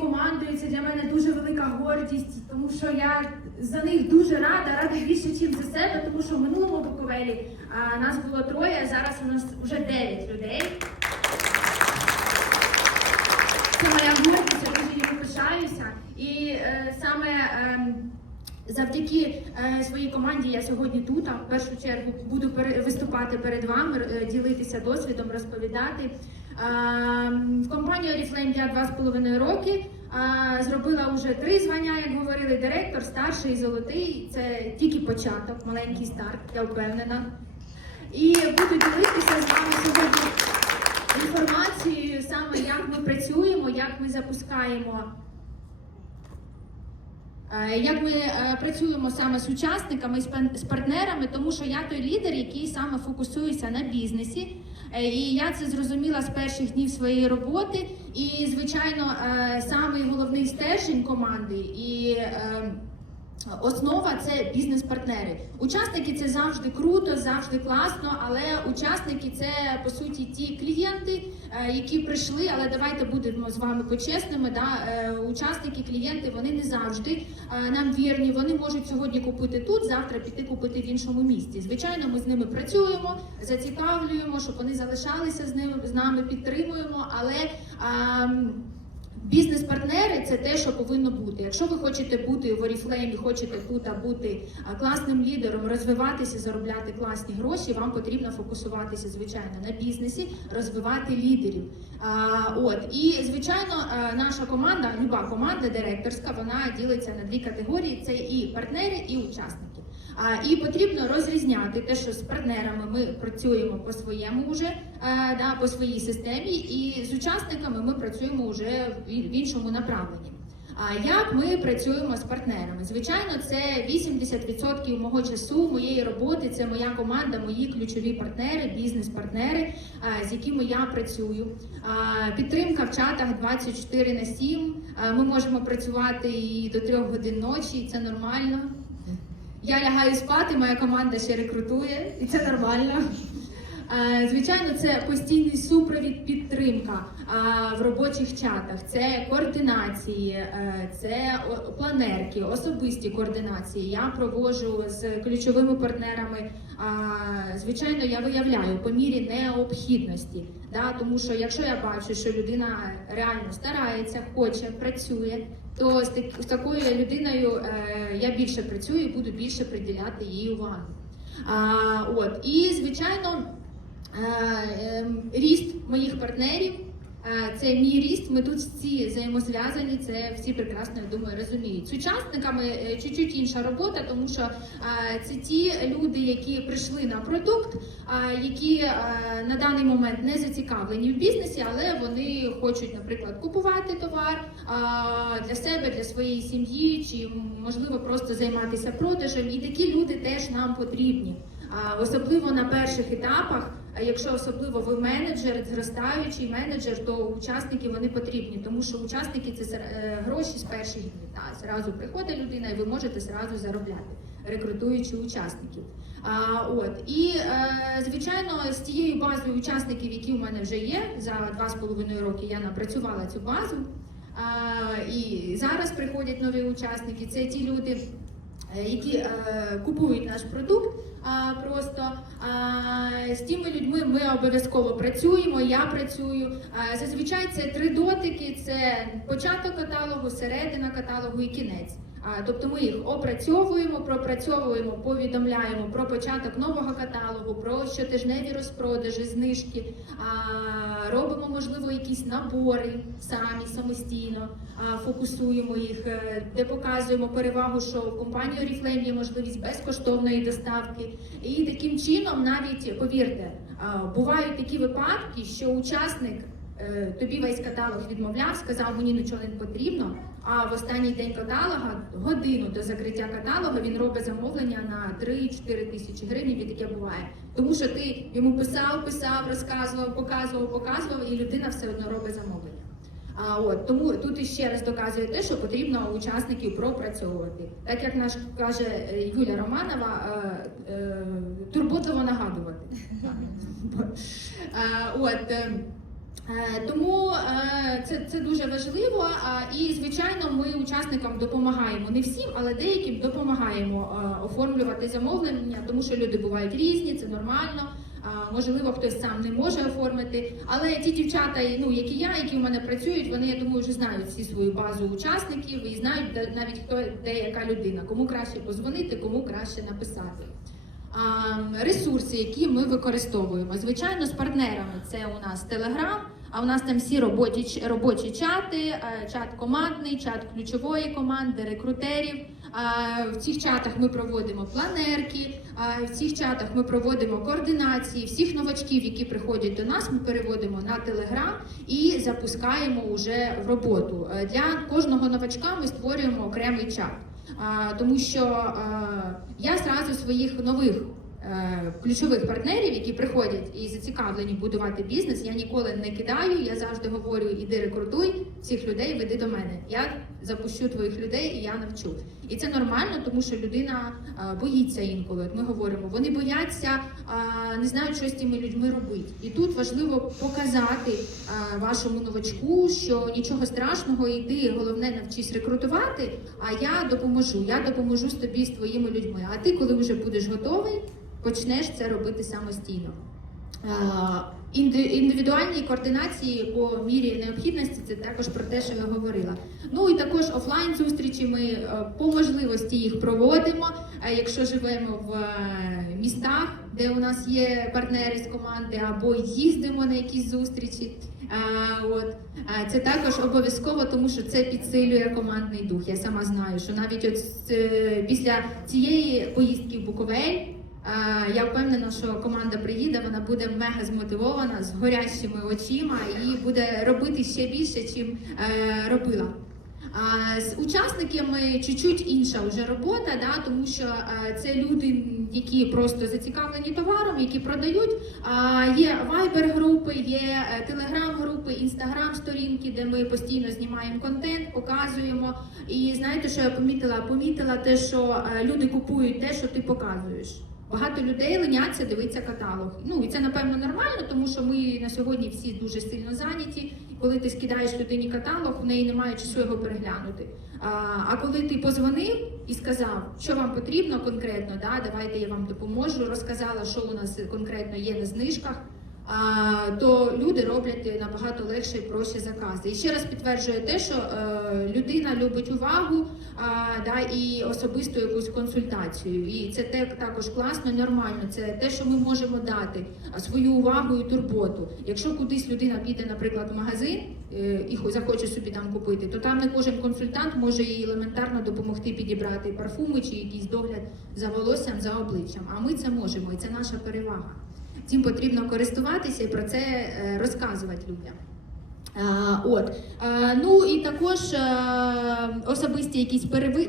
командою. Це для мене дуже велика гордість, тому що я за них дуже рада, рада більше, ніж за себе, тому що в минулому Буковелі а, нас було троє, а зараз у нас вже дев'ять людей. Це моя гордість, я дуже їм пишаюся. І е, саме е, завдяки е, своїй команді я сьогодні тут. А в першу чергу буду виступати перед вами, е, ділитися досвідом, розповідати. Е, в компанію Oriflame я два з половиною роки. А, Зробила вже три звання, як говорили, директор, старший, золотий. Це тільки початок, маленький старт, я впевнена. І буду ділитися з вами сьогодні інформацією, саме як ми працюємо, як ми запускаємо. Е, Як ми е, працюємо саме з учасниками, з з партнерами, тому що я той лідер, який саме фокусується на бізнесі, Е, і я це зрозуміла з перших днів своєї роботи. І, звичайно, самий головний стержень команди і Основа це бізнес-партнери. Учасники це завжди круто, завжди класно, але учасники це по суті ті клієнти, е, які прийшли. Але давайте будемо з вами почесними. Да? е, Учасники, клієнти вони не завжди е, нам вірні. Вони можуть сьогодні купити тут, завтра піти купити в іншому місці. Звичайно, ми з ними працюємо, зацікавлюємо, щоб вони залишалися з ними з нами, підтримуємо. Але ем, Бізнес-партнери це те, що повинно бути. Якщо ви хочете бути в Oriflame, хочете тут бути класним лідером, розвиватися, заробляти класні гроші, вам потрібно фокусуватися звичайно на бізнесі, розвивати лідерів. А, от і звичайно, наша команда, люба команда директорська, вона ділиться на дві категорії: це і партнери, і учасники. І потрібно розрізняти те, що з партнерами ми працюємо по своєму вже е, да, по своїй системі, і з учасниками ми працюємо вже в іншому направленні. А як ми працюємо з партнерами? Звичайно, це 80% мого часу, моєї роботи. Це моя команда, мої ключові партнери, бізнес-партнери, з якими я працюю. Підтримка в чатах 24 на 7. Ми можемо працювати і до 3 годин ночі, і це нормально. Я лягаю спати, моя команда ще рекрутує, і це нормально. Е, Звичайно, це постійний супровід, підтримка в робочих чатах, це координації, е, це планерки, особисті координації. Я проводжу з ключовими партнерами. Звичайно, я виявляю по мірі необхідності. Тому що якщо я бачу, що людина реально старається, хоче, працює, то з, так, з такою людиною е, я більше працюю і буду більше приділяти їй уваги. От і звичайно, ріст моїх партнерів. Це мій ріст. Ми тут всі взаємозв'язані. Це всі прекрасно я думаю розуміють. З учасниками е, чуть-чуть інша робота, тому що це ті люди, які прийшли на продукт, які на даний момент не зацікавлені в бізнесі, але вони хочуть, наприклад, купувати товар для себе, для своєї сім'ї, чи можливо просто займатися продажем. І такі люди теж нам потрібні. Особливо на перших етапах, а якщо особливо ви менеджер, зростаючий менеджер, то учасники вони потрібні, тому що учасники це е, гроші з перших днів. Та зразу приходить людина, і ви можете зразу заробляти, рекрутуючи учасників. А, от і е, звичайно, з тією базою учасників, які у мене вже є, за два з половиною роки я напрацювала цю базу. А, і зараз приходять нові учасники. Це ті люди, які е, купують наш продукт. А, просто а, з тими людьми ми обов'язково працюємо. Я працюю. А, зазвичай це три дотики: це початок каталогу, середина каталогу і кінець. Тобто ми їх опрацьовуємо, пропрацьовуємо, повідомляємо про початок нового каталогу, про щотижневі розпродажі, знижки. Робимо, можливо, якісь набори самі самостійно, фокусуємо їх, е, де показуємо перевагу, що в компанії Oriflame є можливість безкоштовної доставки. І таким чином, навіть повірте, бувають такі випадки, що учасник е, тобі весь каталог відмовляв, сказав, мені нічого не потрібно. А в останній день каталога, годину до закриття каталога, він робить замовлення на 3-4 тисячі гривень, від яке буває. Тому що ти йому писав, писав, розказував, показував, показував, і людина все одно робить замовлення. А от тому тут іще раз доказує те, що потрібно учасників пропрацьовувати. Так як наш каже е, Юля Романова, е, е, турботово нагадувати. От. Е, Тому е, це, це дуже важливо. І звичайно, ми учасникам допомагаємо не всім, але деяким допомагаємо е, оформлювати замовлення, тому що люди бувають різні, це нормально. Можливо, хтось сам не може оформити. Але ті дівчата, ну як і я, які у мене працюють, вони я думаю, вже знають всі свою базу учасників і знають навіть хто де яка людина, кому краще позвонити, кому краще написати. Ресурси, які ми використовуємо. Звичайно, з партнерами це у нас Telegram, а у нас там всі робочі, робочі чати, е, чат командний, чат ключової команди, рекрутерів. В цих чатах ми проводимо планерки, в цих чатах ми проводимо координації. Всіх новачків, які приходять до нас, ми переводимо на Telegram і запускаємо уже в роботу. Е, Для кожного новачка ми створюємо окремий чат. Тому що я зразу своїх нових ключових партнерів, які приходять і зацікавлені будувати бізнес, я ніколи не кидаю. Я завжди говорю: іди рекрутуй цих людей, веди до мене. Я запущу твоїх людей і я навчу. І це нормально, тому що людина боїться інколи. От ми говоримо, вони бояться, не знають, що з тими людьми робити. І тут важливо показати вашому новачку, що нічого страшного, ти головне навчись рекрутувати. А я допоможу. Я допоможу з тобі з твоїми людьми. А ти, коли вже будеш готовий, почнеш це робити самостійно. Е, Індивідуальні координації по мірі необхідності це також про те, що я говорила. Ну і також офлайн зустрічі ми е, по можливості їх проводимо. Е, Якщо живемо в містах, де у нас є партнери з команди, або їздимо на якісь зустрічі. От це також обов'язково, тому що це підсилює командний дух. Я сама знаю, що навіть от після цієї поїздки в Буковель. Е, Я впевнена, що команда приїде, вона буде мега змотивована з горящими очима і буде робити ще більше, чим е, робила. З учасниками чуть-чуть інша вже робота, да, тому що е, це люди, які просто зацікавлені товаром, які продають. Є вайбер-групи, є телеграм-групи, інстаграм-сторінки, де ми постійно знімаємо контент, показуємо. І знаєте, що я помітила? Помітила те, що люди купують те, що ти показуєш. Багато людей леняться дивитися каталог. Ну і це напевно нормально, тому що ми на сьогодні всі дуже сильно зайняті. Коли ти скидаєш людині каталог, в неї немає часу його переглянути. А, а коли ти позвонив і сказав, що вам потрібно конкретно, да, давайте я вам допоможу, розказала, що у нас конкретно є на знижках. То люди роблять набагато легше і проще закази. І ще раз підтверджує те, що е, людина любить увагу да, і особисту якусь консультацію. І це те, також класно, нормально. Це те, що ми можемо дати свою увагу і турботу. Якщо кудись людина піде, наприклад, в магазин е, і хо- захоче собі там купити, то там не кожен консультант може їй елементарно допомогти підібрати парфуми чи якийсь догляд за волоссям, за обличчям. А ми це можемо, і це наша перевага. Цим потрібно користуватися і про це е, розказувати людям. От ну і також е, особисті якісь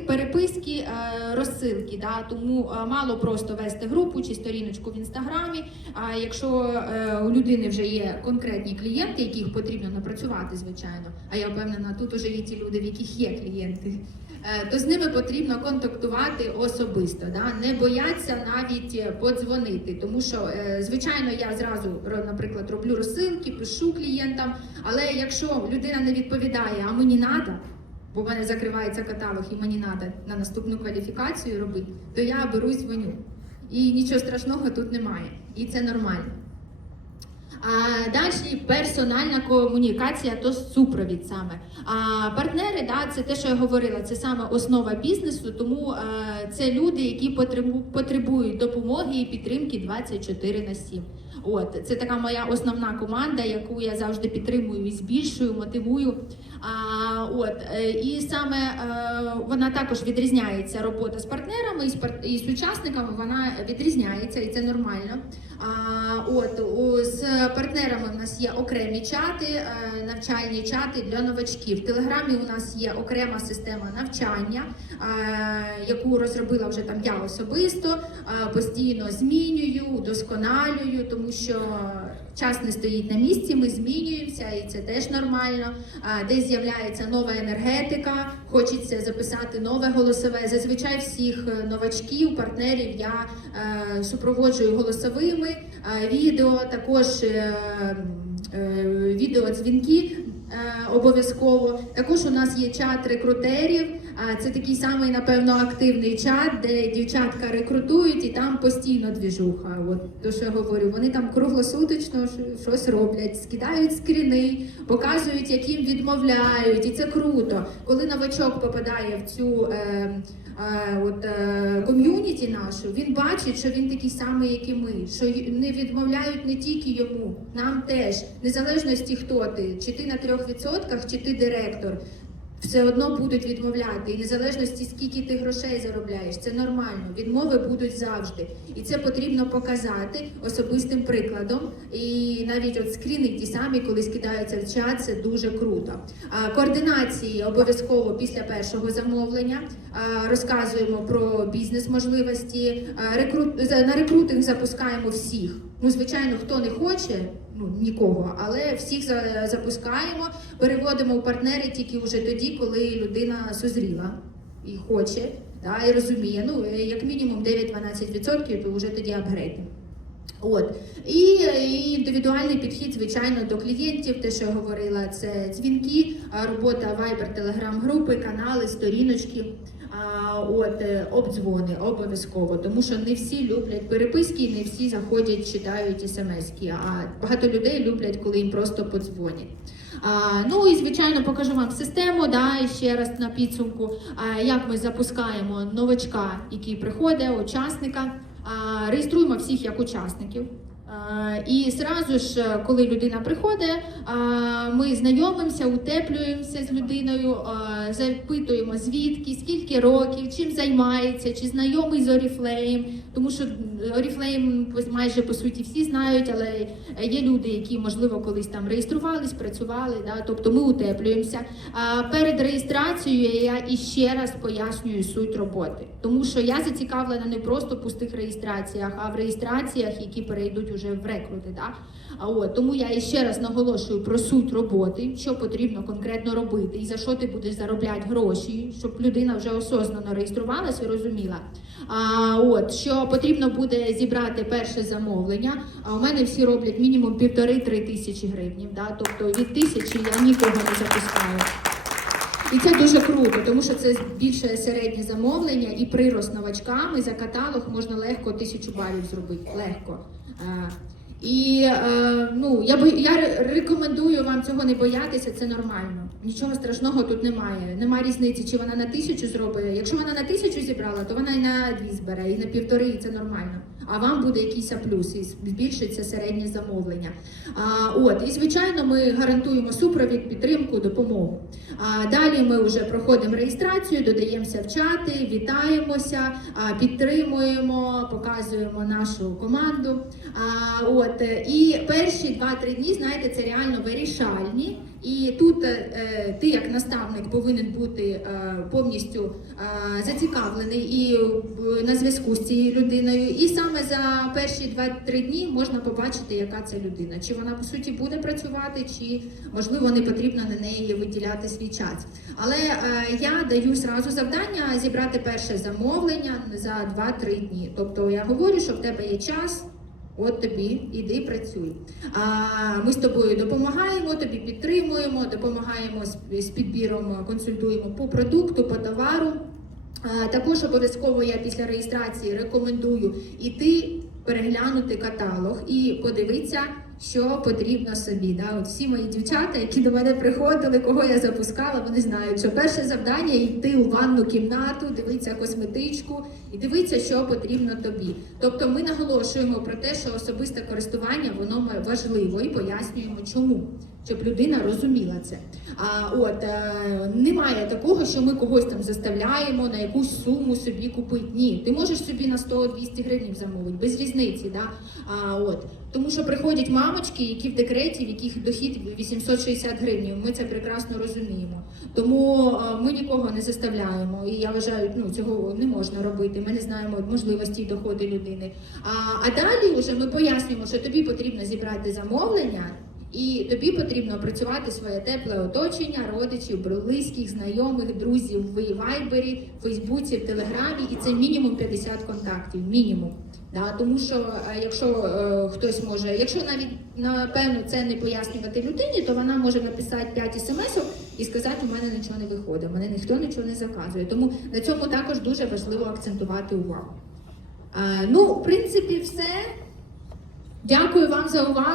переписки, е, розсилки. Да? Тому мало просто вести групу чи сторіночку в інстаграмі. А якщо у людини вже є конкретні клієнти, яких потрібно напрацювати, звичайно. А я впевнена, тут уже є ті люди, в яких є клієнти. Е, То з ними потрібно контактувати особисто, да? не бояться навіть е, подзвонити, тому що е, звичайно я зразу наприклад роблю розсилки, пишу клієнтам. Але якщо людина не відповідає, а мені треба, бо в мене закривається каталог і мені треба на наступну кваліфікацію робити, то я беру дзвоню. І нічого страшного тут немає. І це нормально. А далі персональна комунікація то супровід саме. А партнери, да, це те, що я говорила, це саме основа бізнесу, тому а, це люди, які потребу- потребують допомоги і підтримки 24 на 7. От це така моя основна команда, яку я завжди підтримую і збільшую, мотивую. А, от е, і саме е, вона також відрізняється робота з партнерами і з і з учасниками. Вона відрізняється, і це нормально. А, от з партнерами в нас є окремі чати, е, навчальні чати для новачків. В телеграмі у нас є окрема система навчання, яку розробила вже там я особисто. постійно змінюю, удосконалюю, тому що час не стоїть на місці. Ми змінюємося, і це теж нормально. Десь з'являється нова енергетика, хочеться записати нове голосове. Зазвичай всіх е, новачків, партнерів я е, супроводжую голосовими е, відео, також відеодзвінки обов'язково. Також у нас є чат рекрутерів. Це такий самий, напевно, активний чат, де дівчатка рекрутують і там постійно двіжуха. От то, що я говорю, вони там круглосуточно щось роблять, скидають скріни, показують, яким відмовляють, і це круто. Коли новачок попадає в цю е, е, от, е, ком'юніті нашу, він бачить, що він такий самий, як і ми, що не відмовляють не тільки йому, нам теж, незалежності хто ти, чи ти на трьох відсотках, чи ти директор. Все одно будуть відмовляти, і незалежності скільки ти грошей заробляєш, це нормально. Відмови будуть завжди, і це потрібно показати особистим прикладом. І навіть от скріни ті самі, коли скидаються в чат, це дуже круто. Координації обов'язково після першого замовлення. Розказуємо про бізнес можливості. Рекрут на рекрутинг запускаємо всіх. Ну, звичайно, хто не хоче, ну нікого, але всіх запускаємо, переводимо в партнери тільки вже тоді, коли людина созріла і хоче, да, і розуміє. Ну, е, як мінімум 9-12%, то вже тоді апгрейд. От і, і індивідуальний підхід, звичайно, до клієнтів, те, що я говорила, це дзвінки, робота Viber, Telegram групи, канали, сторіночки. От е, обдзвони обов'язково, тому що не всі люблять переписки, не всі заходять, читають смски, а багато людей люблять, коли їм просто подзвонять. А, ну і звичайно покажу вам систему. Да, і ще раз на підсумку, а, як ми запускаємо новачка, який приходить, учасника. А, реєструємо всіх як учасників. І зразу ж, коли людина приходить, ми знайомимося, утеплюємося з людиною, запитуємо звідки, скільки років, чим займається, чи знайомий з Oriflame, тому що Oriflame майже по суті всі знають, але є люди, які можливо колись там реєструвались, працювали. Да? Тобто ми утеплюємося. Перед реєстрацією я іще раз пояснюю суть роботи, тому що я зацікавлена не просто в пустих реєстраціях, а в реєстраціях, які перейдуть уже в рекрути. Да? А от тому я іще раз наголошую про суть роботи, що потрібно конкретно робити, і за що ти будеш заробляти гроші, щоб людина вже осознано реєструвалася і розуміла. А от що потрібно буде зібрати перше замовлення. А у мене всі роблять мінімум півтори-три тисячі гривень. Да? Тобто від тисячі я нікого не запускаю. І це дуже круто, тому що це збільшує середнє замовлення і прирост новачками за каталог можна легко тисячу балів зробити. Легко. І е, ну, я, бо- я рекомендую вам цього не боятися, це нормально. Нічого страшного тут немає. Нема різниці, чи вона на тисячу зробить. Якщо вона на тисячу зібрала, то вона і на дві збере, і на півтори, і це нормально. А вам буде якийсь плюс, і збільшиться середнє замовлення. А, от, і звичайно, ми гарантуємо супровід, підтримку, допомогу. А далі ми вже проходимо реєстрацію, додаємося в чати, вітаємося, а, підтримуємо, показуємо нашу команду. А, от, і перші 2-3 дні, знаєте, це реально вирішальні. І тут е, е, ти, як наставник, повинен бути е, повністю зацікавлений і на зв'язку з цією людиною. І саме за перші 2-3 дні можна побачити, яка це людина. Чи вона по суті буде працювати, чи можливо не потрібно на неї виділяти свій час. Але я даю зразу завдання зібрати перше замовлення за 2-3 дні. Тобто я говорю, що в тебе є час. От тобі іди працюй. А ми з тобою допомагаємо, тобі підтримуємо, допомагаємо з, підбіром, консультуємо по продукту, по товару. Також обов'язково я після реєстрації рекомендую іти переглянути каталог і подивитися, що потрібно собі. Да? От всі мої дівчата, які до мене приходили, кого я запускала, вони знають, що перше завдання йти у ванну кімнату, дивитися косметичку і дивитися, що потрібно тобі. Тобто ми наголошуємо про те, що особисте користування воно важливо і пояснюємо, чому. Щоб людина розуміла це. А от е, немає такого, що ми когось там заставляємо на якусь суму собі купити. Ні, ти можеш собі на 100-200 гривень замовити, без різниці. Да? А, от. Тому що приходять мамочки, які в декреті, в яких дохід 860 гривень. Ми це прекрасно розуміємо. Тому е, ми нікого не заставляємо. І я вважаю, ну цього не можна робити. Ми не знаємо можливості і доходи людини. А, а далі вже ми пояснюємо, що тобі потрібно зібрати замовлення. І тобі потрібно опрацювати своє тепле оточення, родичів, близьких, знайомих, друзів в вайбері, Фейсбуці, в Телеграмі, і це мінімум 50 контактів. Мінімум. Да, тому що е, якщо е, хтось може, якщо навіть напевно це не пояснювати людині, то вона може написати 5 смс і сказати, у мене нічого не виходить, мене ніхто нічого не заказує. Тому на цьому також дуже важливо акцентувати увагу. Е, ну, в принципі, все. Дякую вам за увагу.